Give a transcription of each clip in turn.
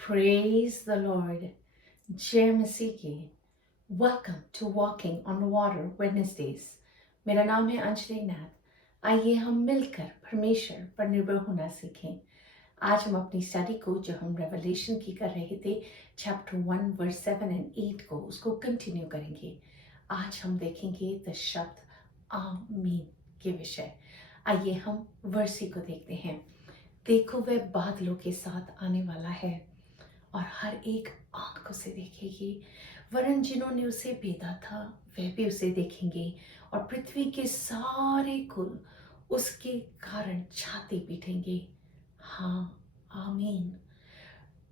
Praise the Lord. जय मसीह की। Welcome to walking on water Wednesdays. मेरा नाम है अंजलि नाथ। आइए हम मिलकर परमेश्वर पर निर्भर होना सीखें। आज हम अपनी स्टडी को जो हम रेवलेशन की कर रहे थे चैप्टर 1 वर्स 7 एंड 8 को उसको कंटिन्यू करेंगे। आज हम देखेंगे द शब्द आमीन के विषय। आइए हम वर्सी को देखते हैं। देखो वह बादलों के साथ आने वाला है और हर एक आंख उसे देखेगी, वरन जिन्होंने उसे भेदा था वह भी उसे देखेंगे और पृथ्वी के सारे कुल उसके कारण छाती पीटेंगे। हाँ, आमीन।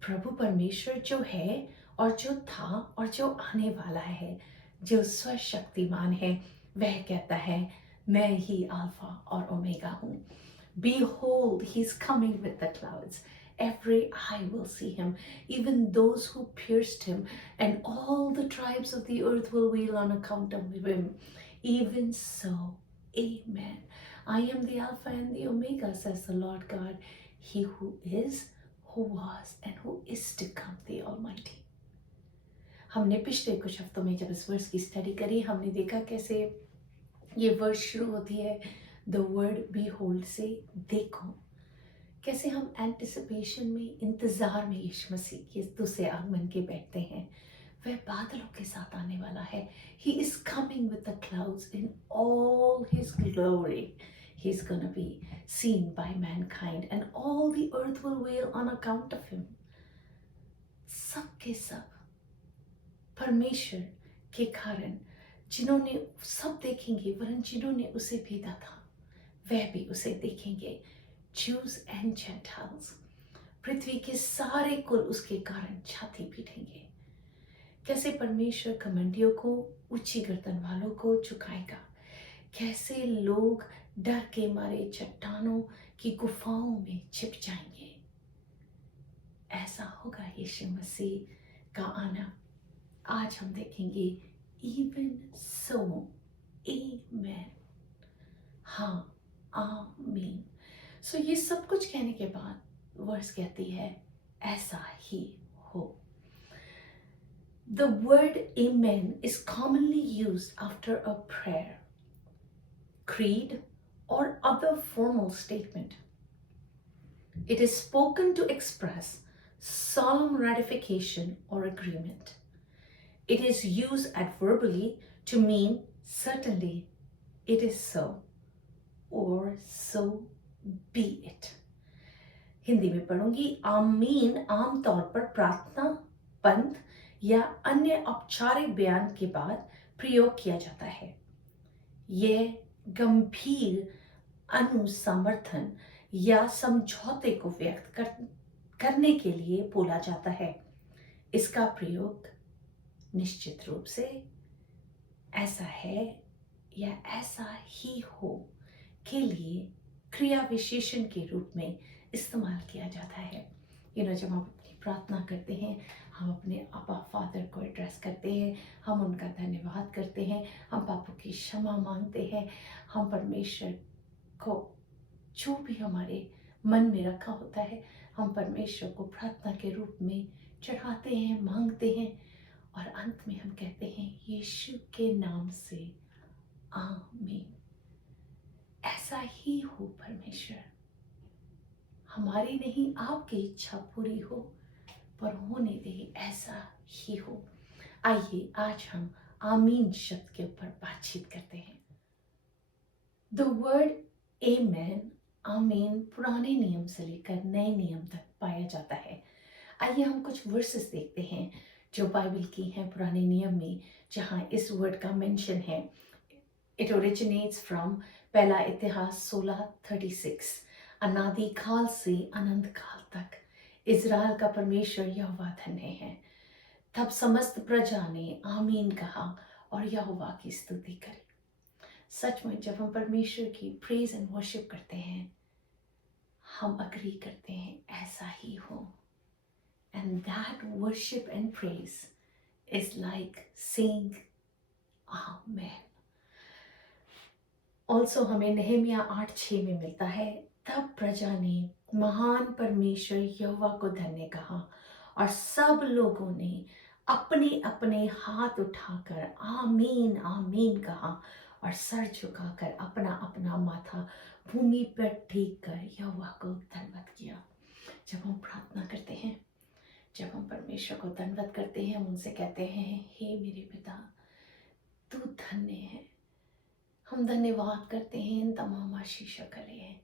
प्रभु परमेश्वर जो है और जो था और जो आने वाला है, जो स्वशक्तिमान है, वह कहता है मैं ही अल्फा और ओमेगा हूँ। Behold, he is coming with the clouds. Every eye will see him, even those who pierced him, and all the tribes of the earth will wail on account of him. Even so, amen. I am the Alpha and the Omega, says the Lord God, he who is, who was, and who is to come, the Almighty. हमने पिछले कुछ हफ्तों में जब इस वर्ष की study करी, हमने देखा कैसे ये वर्ष शुरू होती है द वर्ड बी होल्ड से, देखो। कैसे हम एंटिसिपेशन में, इंतजार में यीशु मसीह के दूसरे आगमन के बैठते हैं। वह बादलों के साथ आने वाला है। He is coming with the clouds in all his glory. He is gonna be seen by mankind and all the earth will wail on account of him. सब के सब परमेश्वर के कारण, जिन्होंने सब देखेंगे, वरन जिन्होंने उसे भेदा था वह भी उसे देखेंगे। Jews and Gentiles, पृथ्वी के सारे कुल उसके कारण छाती पीटेंगे। कैसे परमेश्वर घमंडियों को, ऊंची गर्दन वालों को झुकाएगा। कैसे लोग डर के मारे चट्टानों की गुफाओं में छिप जाएंगे। ऐसा होगा यीशु मसीह का आना। आज हम देखेंगे even so, amen। हाँ, आमीन। सो ये सब कुछ कहने के बाद वर्स कहती है ऐसा ही हो। The word amen is commonly used after a prayer, creed, or other formal statement. It is spoken to express solemn ratification or agreement. It is used adverbially to mean certainly, it is so, or so be it. Hindi में पढ़ूंगी। आमीन आमतौर पर प्रार्थना, पंथ या अन्य औपचारिक बयान के बाद प्रयोग किया जाता है। यह गंभीर अनुसमर्थन या समझौते को व्यक्त करने के लिए बोला जाता है। इसका प्रयोग निश्चित रूप से ऐसा है या ऐसा ही हो के लिए क्रिया विशेषण के रूप में इस्तेमाल किया जाता है। जब हम अपनी प्रार्थना करते हैं, हम अपने अब्बा फादर को एड्रेस करते हैं, हम उनका धन्यवाद करते हैं, हम पापों की क्षमा मांगते हैं, हम परमेश्वर को जो भी हमारे मन में रखा होता है, हम परमेश्वर को प्रार्थना के रूप में चढ़ाते हैं, मांगते हैं और अंत में हम कहते हैं यीशु के नाम से आमीन। ऐसा ही हो परमेश्वर, हमारी नहीं आपकी इच्छा पूरी हो, पर होने दे ऐसा ही हो। आइए आज हम आमीन शब्द के ऊपर बातचीत करते हैं। द वर्ड आमेन, आमीन पुराने नियम से लेकर नए नियम तक पाया जाता है। आइए हम कुछ वर्सेस देखते हैं जो बाइबल की हैं पुराने नियम में, जहां इस वर्ड का मेंशन है। इट ओरिजिनेट्स फ्रॉम पहला इतिहास 16:36। अनादि काल से अनंत काल तक इज़राइल का परमेश्वर यहोवा धन्य है। तब समस्त प्रजा ने आमीन कहा और यहोवा की स्तुति करी। सच में जब हम परमेश्वर की प्रेज एंड वर्शिप करते हैं, हम अग्री करते हैं ऐसा ही हो। And that worship and praise is like saying amen. Also हमें नहमिया 8:6 में मिलता है, तब प्रजा ने महान परमेश्वर यहोवा को धन्य कहा और सब लोगों ने अपने अपने हाथ उठाकर आमीन आमीन कहा और सर झुकाकर अपना अपना माथा भूमि पर टेक कर यहोवा को धन्यवाद किया। जब हम प्रार्थना करते हैं, जब हम परमेश्वर को धन्यवाद करते हैं, हम उनसे कहते हैं, हे मेरे पिता, तू धन्य है। हम धन्यवाद करते हैं इन तमाम आशीषों के लिए।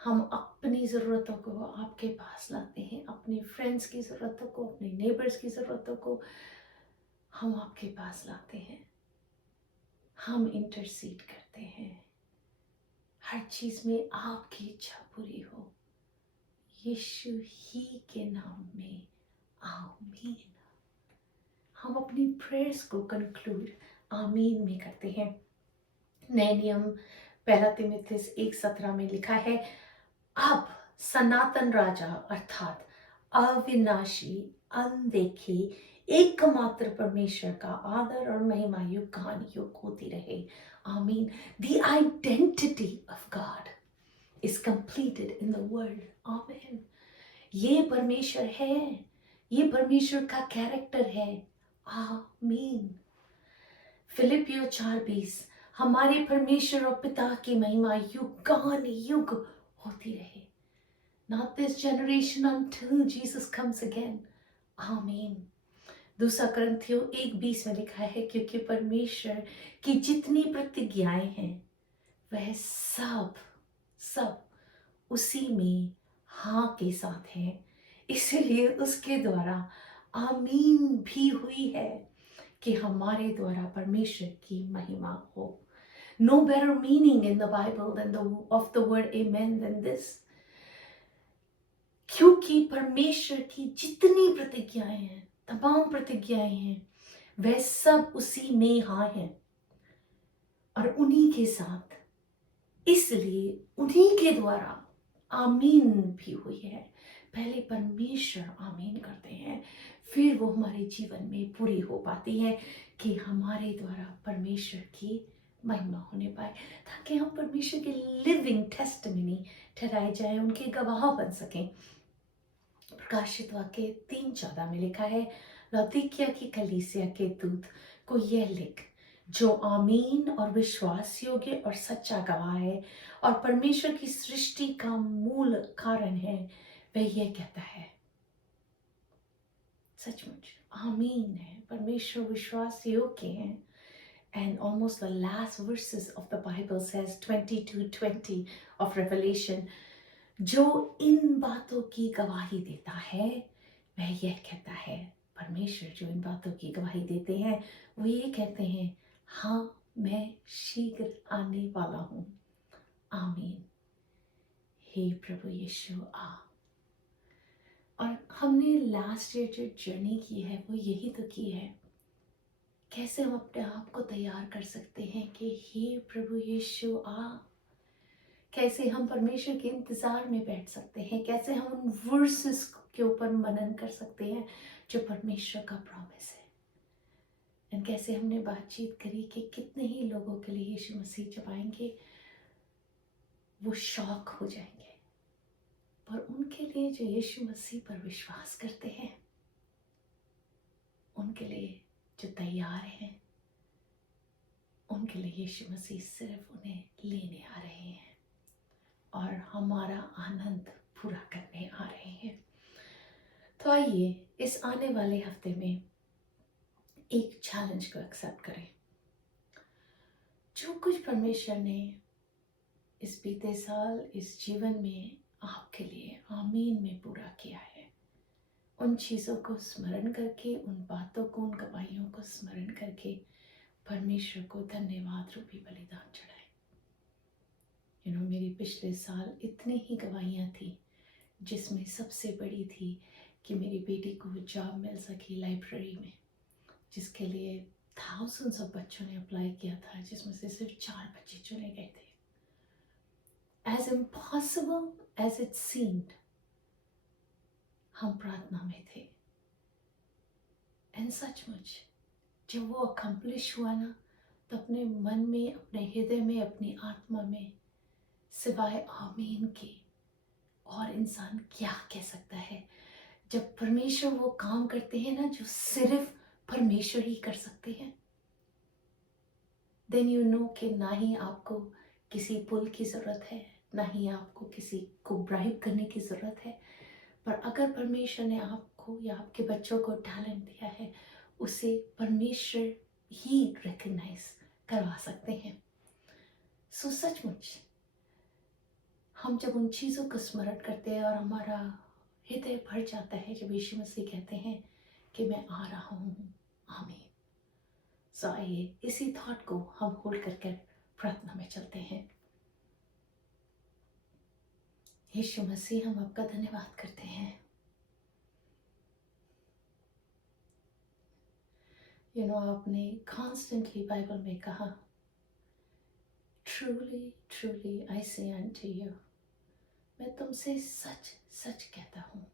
हम अपनी ज़रूरतों को आपके पास लाते हैं, अपने फ्रेंड्स की ज़रूरतों को, अपने नेबर्स की ज़रूरतों को हम आपके पास लाते हैं। हम इंटरसीड करते हैं, हर चीज़ में आपकी इच्छा पूरी हो, यीशु ही के नाम में आमीन। हम अपनी प्रेयर्स को कंक्लूड आमीन में करते हैं। नए नियम 1 तीमुथियुस 1:17 में लिखा है, अब सनातन राजा अर्थात अविनाशी, अनदेखी, एकमात्र परमेश्वर का आदर और महिमा युगानुयुग होती रहे, आमीन। The identity of God is completed in the word, आमीन। ये परमेश्वर है, ये परमेश्वर का कैरेक्टर है, आमीन। फिलिपियो 4:20, हमारे परमेश्वर और पिता की महिमा युगानुयुग होती रहे, not this generation until Jesus comes again, आमीन। दूसरा करंथियों 1:20 में लिखा है, क्योंकि परमेश्वर की जितनी प्रतिज्ञाएं हैं वह सब सब उसी में हाँ के साथ है, इसलिए उसके द्वारा आमीन भी हुई है कि हमारे द्वारा परमेश्वर की महिमा हो। No better meaning in the Bible than of the word amen than this. क्योंकि परमेश्वर की जितनी प्रतिज्ञाएं हैं, तमाम प्रतिज्ञाएं हैं, वह सब उसी में हाँ है और उन्हीं के साथ, इसलिए उन्हीं के द्वारा आमीन भी हुई है। पहले परमेश्वर आमीन करते हैं, फिर वो हमारे जीवन में पूरी हो पाती है कि हमारे द्वारा परमेश्वर की महिमा होने पाए, ताकि हम परमेश्वर के लिविंग टेस्टिमनी ठहराए जाएं, उनके गवाह बन सकें। प्रकाशित वाक्य 3:14 में लिखा है, लौदीकिया की कलीसिया के दूत को यह लिख, जो आमीन और विश्वास योग्य और सच्चा गवाह है और परमेश्वर की सृष्टि का मूल कारण है, वह यह कहता है, सचमुच आमीन है, परमेश्वर विश्वास योग्य है। And almost the last verses of the Bible says 22:20 of Revelation, जो इन बातों की गवाही देता है वह यह कहता है, परमेश्वर जो इन बातों की गवाही देते हैं वो ये कहते हैं, हाँ मैं शीघ्र आने वाला हूँ, आमीन। हे प्रभु यीशु आ। और हमने लास्ट ईयर जो जर्नी की है वो यही तो की है, कैसे हम अपने आप को तैयार कर सकते हैं कि हे प्रभु यीशु आ। कैसे हम परमेश्वर के इंतज़ार में बैठ सकते हैं, कैसे हम उन वर्सेस के ऊपर मनन कर सकते हैं जो परमेश्वर का प्रॉमिस है। एंड कैसे हमने बातचीत करी कि कितने ही लोगों के लिए यीशु मसीह जब आएंगे वो शॉक हो जाएंगे, पर उनके लिए जो यीशु मसीह पर विश्वास करते हैं, उनके लिए जो तैयार हैं, उनके लिए यीशु मसीह सिर्फ उन्हें लेने आ रहे हैं और हमारा आनंद पूरा करने आ रहे हैं। तो आइए इस आने वाले हफ्ते में एक चैलेंज को एक्सेप्ट करें। जो कुछ परमेश्वर ने इस बीते साल, इस जीवन में आपके लिए आमीन में पूरा किया है, उन चीज़ों को स्मरण करके, उन बातों को, उन गवाहियों को स्मरण करके परमेश्वर को धन्यवाद रूपी बलिदान चढ़ाएं। मेरी पिछले साल इतनी ही गवाहियाँ थी, जिसमें सबसे बड़ी थी कि मेरी बेटी को जॉब मिल सकी लाइब्रेरी में, जिसके लिए thousands ऑफ बच्चों ने अप्लाई किया था, जिसमें से सिर्फ 4 बच्चे चुने गए थे। As impossible as it seemed, हम प्रार्थना में थे। एंड सचमुच जब वो अकम्प्लिश हुआ ना, तो अपने मन में, अपने हृदय में, अपनी आत्मा में सिवाय आमीन के और इंसान क्या कह सकता है। जब परमेश्वर वो काम करते हैं ना जो सिर्फ परमेश्वर ही कर सकते हैं, देन यू नो कि ना ही आपको किसी पुल की ज़रूरत है, ना ही आपको किसी को ब्राइब करने की ज़रूरत है। पर अगर परमेश्वर ने आपको या आपके बच्चों को टैलेंट दिया है, उसे परमेश्वर ही रिकग्नाइज करवा सकते हैं। सो सचमुच हम जब उन चीज़ों को स्मरण करते हैं और हमारा हृदय भर जाता है जब यीशु मसीह कहते हैं कि मैं आ रहा हूँ, आमीन। सो आइए इसी थॉट को हम होल्ड करके प्रार्थना में चलते हैं। यीशु मसीह, हम आपका धन्यवाद करते हैं। आपने कॉन्स्टेंटली बाइबल में कहा, ट्रूली ट्रूली आई से अनटू यू, मैं तुमसे सच सच कहता हूँ,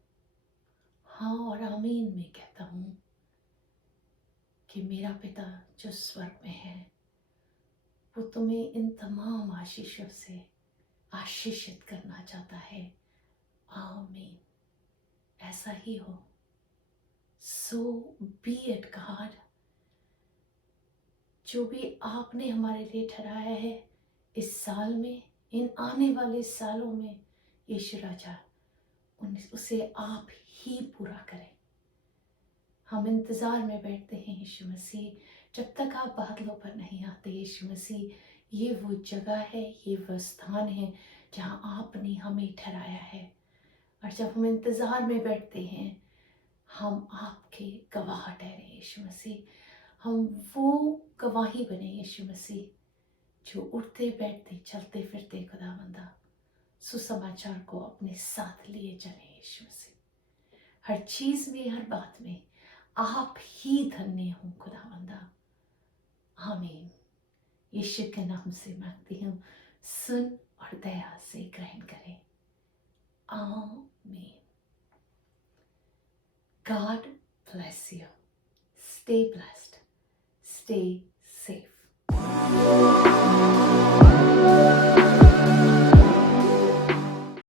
हाँ और आमीन में कहता हूँ कि मेरा पिता जो स्वर्ग में है वो तुम्हें इन तमाम आशीषों से आशीषित करना चाहता है। आमीन। ऐसा ही हो। सो बी इट गॉड। जो भी आपने हमारे लिए ठहराया है इस साल में, इन आने वाले सालों में, यीशु राजा उसे आप ही पूरा करें। हम इंतज़ार में बैठते हैं यीशु मसीह, जब तक आप बादलों पर नहीं आते। यीशु मसीह, ये वो जगह है, ये वो स्थान है जहाँ आपने हमें ठहराया है। और जब हम इंतज़ार में बैठते हैं, हम आपके गवाह ठहरे यीशु मसीह। हम वो गवाही बने यीशु मसीह जो उठते बैठते चलते फिरते खुदावंदा सुसमाचार को अपने साथ लिए चले यीशु मसीह। हर चीज़ में, हर बात में आप ही धन्य हो खुदावंदा। आमीन। यीशु के नाम से मांगती हूँ, सुन और दया से ग्रहण करें। आमीन। God bless you. Stay blessed. Stay safe.